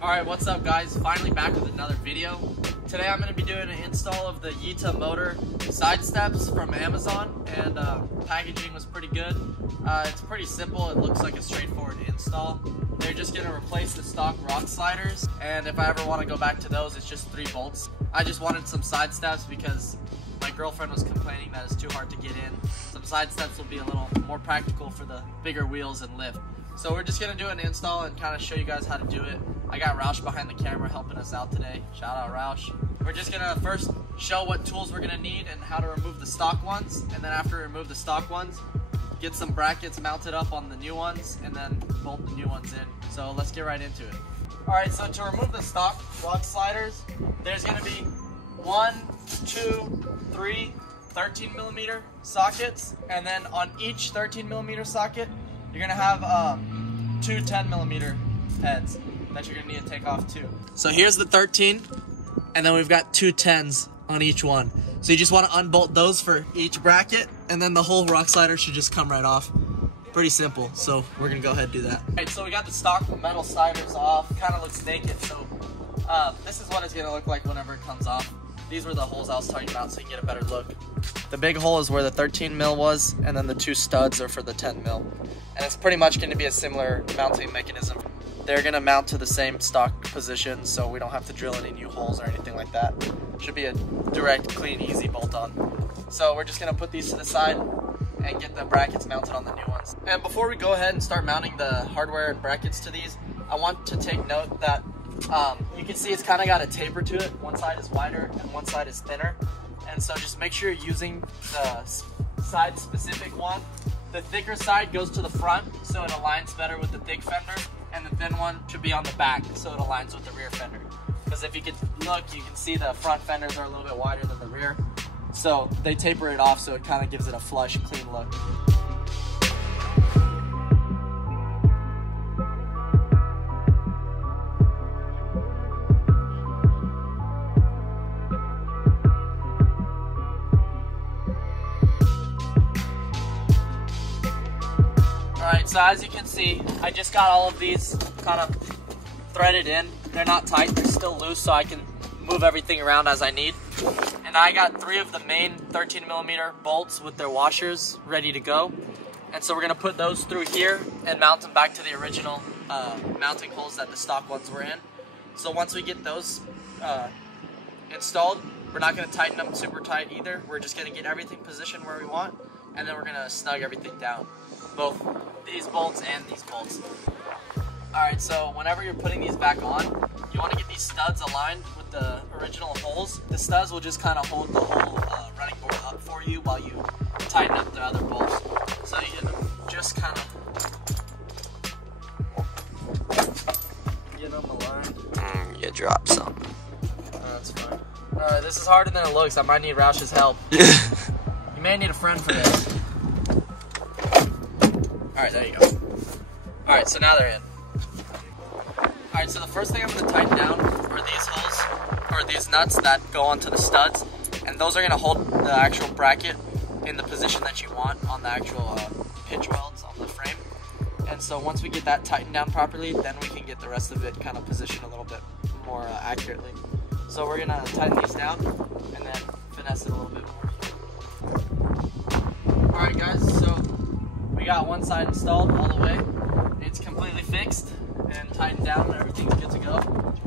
Alright, what's up guys? Finally back with another video. Today I'm going to be doing an install of the YITAMOTOR side steps from Amazon, and packaging was pretty good. It's pretty simple. It looks like a straightforward install. They're just going to replace the stock rock sliders, and if I ever want to go back to those, it's just 3 bolts. I just wanted some side steps because my girlfriend was complaining that it's too hard to get in. Some side steps will be a little more practical for the bigger wheels and lift. So we're just going to do an install and kind of show you guys how to do it. I got Roush behind the camera helping us out today. Shout out Roush. We're just going to first show what tools we're going to need and how to remove the stock ones. And then after we remove the stock ones, get some brackets mounted up on the new ones and then bolt the new ones in. So let's get right into it. Alright, so to remove the stock rock sliders, there's going to be 1, 2, 3 13mm sockets. And then on each 13mm socket, you're going to have 2 10mm heads that you're going to need to take off too. So here's the 13, and then we've got 2 10s on each one. So you just want to unbolt those for each bracket, and then the whole rock slider should just come right off. Pretty simple, so we're going to go ahead and do that. Alright, so we got the stock metal sliders off. Kind of looks naked, so this is what it's going to look like whenever it comes off. These were the holes I was talking about so you can get a better look. The big hole is where the 13mm was, and then the 2 studs are for the 10mm. And it's pretty much going to be a similar mounting mechanism. They're going to mount to the same stock position, so we don't have to drill any new holes or anything like that. Should be a direct, clean, easy bolt on. So we're just going to put these to the side and get the brackets mounted on the new ones. And before we go ahead and start mounting the hardware and brackets to these, I want to take note that you can see it's kind of got a taper to it. One side is wider and one side is thinner. And so just make sure you're using the side specific one. The thicker side goes to the front, so it aligns better with the thick fender, and the thin one should be on the back, so it aligns with the rear fender. Because if you can look, you can see the front fenders are a little bit wider than the rear. So they taper it off so it kind of gives it a flush, clean look. Alright, so as you can see, I just got all of these kind of threaded in. They're not tight, they're still loose, so I can move everything around as I need. And I got 3 of the main 13mm bolts with their washers ready to go. And so we're going to put those through here and mount them back to the original mounting holes that the stock ones were in. So once we get those installed, we're not going to tighten them super tight either. We're just going to get everything positioned where we want, and then we're going to snug everything down. Both these bolts and these bolts. Alright, so whenever you're putting these back on, you want to get these studs aligned with the original holes. The studs will just kind of hold the whole running board up for you while you tighten up the other bolts. So you can just kind of get them aligned. You dropped some. That's fine. Alright, this is harder than it looks. I might need Roush's help. You may need a friend for this. Alright, there you go. Alright, so now they're in. Alright, so the first thing I'm going to tighten down are these holes, or these nuts that go onto the studs. And those are going to hold the actual bracket in the position that you want on the actual pitch welds on the frame. And so once we get that tightened down properly, then we can get the rest of it kind of positioned a little bit more accurately. So we're going to tighten these down and then finesse it a little bit more. Alright guys, so we got one side installed all the way. It's completely fixed and tightened down and everything's good to go.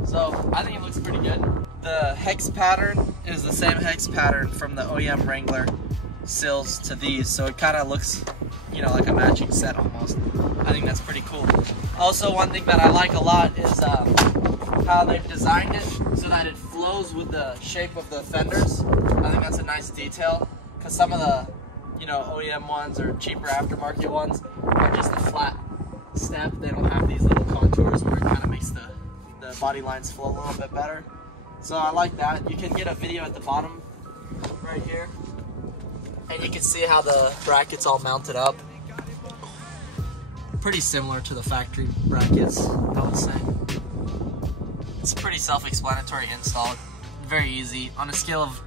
So I think it looks pretty good. The hex pattern is the same hex pattern from the OEM Wrangler sills to these, so it kind of looks, you know, like a matching set almost. I think that's pretty cool. Also, one thing that I like a lot is how they've designed it so that it flows with the shape of the fenders. I think that's a nice detail, because some of the, you know, OEM ones or cheaper aftermarket ones are just a flat step. They don't have these little contours where it kind of makes the body lines flow a little bit better. So I like that. You can get a video at the bottom right here, and you can see how the bracket's all mounted up. Pretty similar to the factory brackets, I would say. It's pretty self-explanatory install. Very easy. On a scale of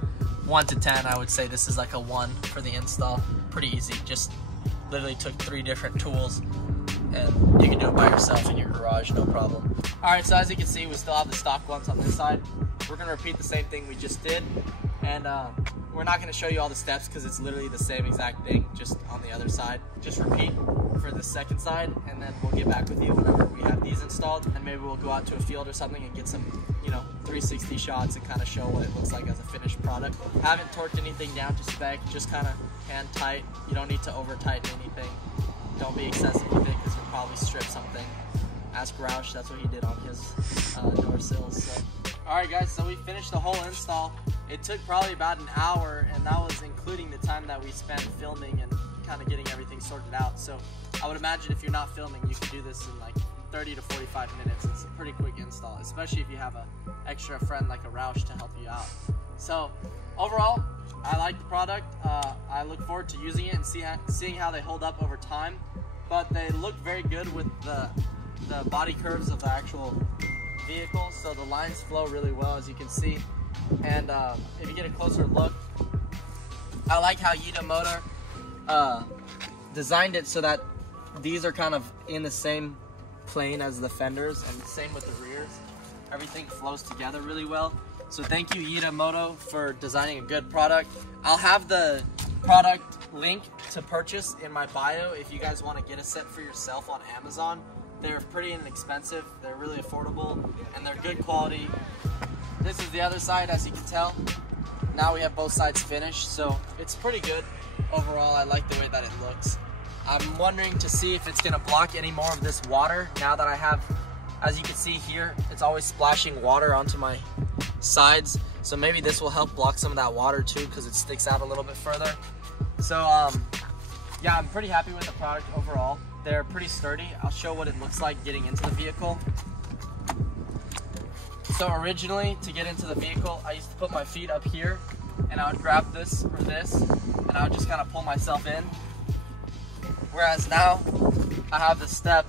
1 to 10, I would say this is like a 1 for the install. Pretty easy. Just literally took 3 different tools and you can do it by yourself in your garage, no problem. Alright, so as you can see, we still have the stock ones on this side. We're going to repeat the same thing we just did, and we're not going to show you all the steps because it's literally the same exact thing, just on the other side. Just repeat for the second side, and then we'll get back with you whenever we have these installed, and maybe we'll go out to a field or something and get some, 360 shots and kind of show what it looks like as a finished product. Haven't torqued anything down to spec, just kind of hand tight. You don't need to over tighten anything. Don't be excessive with it because you'll probably strip something. Ask Roush, that's what he did on his door sills. So. Alright guys, so we finished the whole install. It took probably about an hour, and that was including the time that we spent filming and kind of getting everything sorted out. So I would imagine if you're not filming, you can do this in like 30 to 45 minutes. It's a pretty quick install, especially if you have an extra friend like a Roush to help you out. So overall, I like the product. I look forward to using it and seeing how they hold up over time. But they look very good with the body curves of the actual vehicle, so the lines flow really well, as you can see. And if you get a closer look, I like how YITAMOTOR designed it so that these are kind of in the same plane as the fenders, and same with the rears. Everything flows together really well. So thank you YITAMOTOR for designing a good product. I'll have the product link to purchase in my bio if you guys want to get a set for yourself on Amazon. They're pretty inexpensive, they're really affordable, and they're good quality. This is the other side, as you can tell. Now we have both sides finished, so it's pretty good. Overall, I like the way that it looks. I'm wondering to see if it's gonna block any more of this water now that I have, as you can see here, it's always splashing water onto my sides. So maybe this will help block some of that water too, because it sticks out a little bit further. So yeah, I'm pretty happy with the product overall. They're pretty sturdy. I'll show what it looks like getting into the vehicle. So originally, to get into the vehicle, I used to put my feet up here, and I would grab this or this, and I would just kind of pull myself in. Whereas now, I have the step,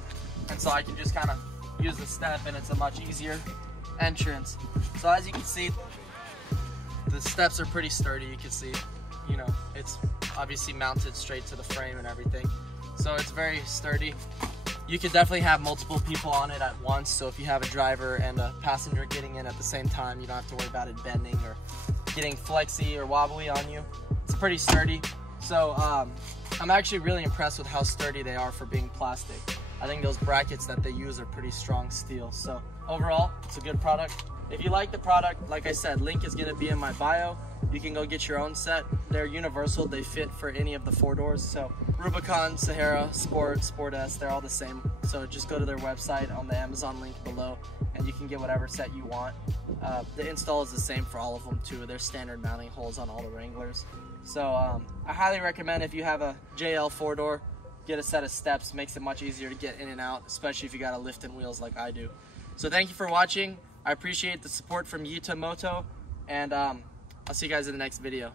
and so I can just kind of use the step, and it's a much easier entrance. So as you can see, the steps are pretty sturdy. You can see, it's obviously mounted straight to the frame and everything. So it's very sturdy. You could definitely have multiple people on it at once. So if you have a driver and a passenger getting in at the same time, you don't have to worry about it bending or getting flexy or wobbly on you. It's pretty sturdy. So I'm actually really impressed with how sturdy they are for being plastic. I think those brackets that they use are pretty strong steel. So overall, it's a good product. If you like the product, like I said, link is gonna be in my bio. You can go get your own set. They're universal. They fit for any of the 4 doors. So Rubicon, Sahara, Sport, Sport S, they're all the same. So just go to their website on the Amazon link below, and you can get whatever set you want. The install is the same for all of them too. There's standard mounting holes on all the Wranglers. So I highly recommend, if you have a JL 4-door, get a set of steps. Makes it much easier to get in and out, especially if you got a lift and wheels like I do. So thank you for watching. I appreciate the support from YITAMOTOR, and I'll see you guys in the next video.